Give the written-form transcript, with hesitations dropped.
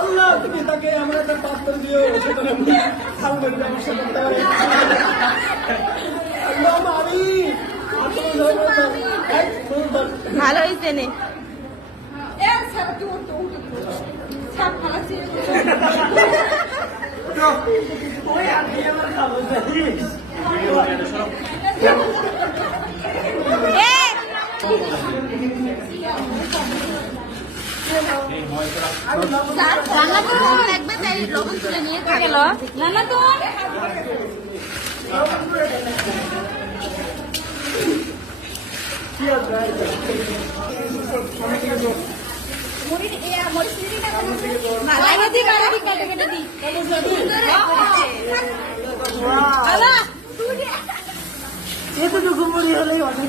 আল্লাহ তুমি তাকে আমরা একটা পাত্র দিও ভালো হয়েছে নে রান্না তো লাগবে তাই লবণ তুলে নিয়ে গেল রান্না তো এতটুকু মরি হলেই অনেক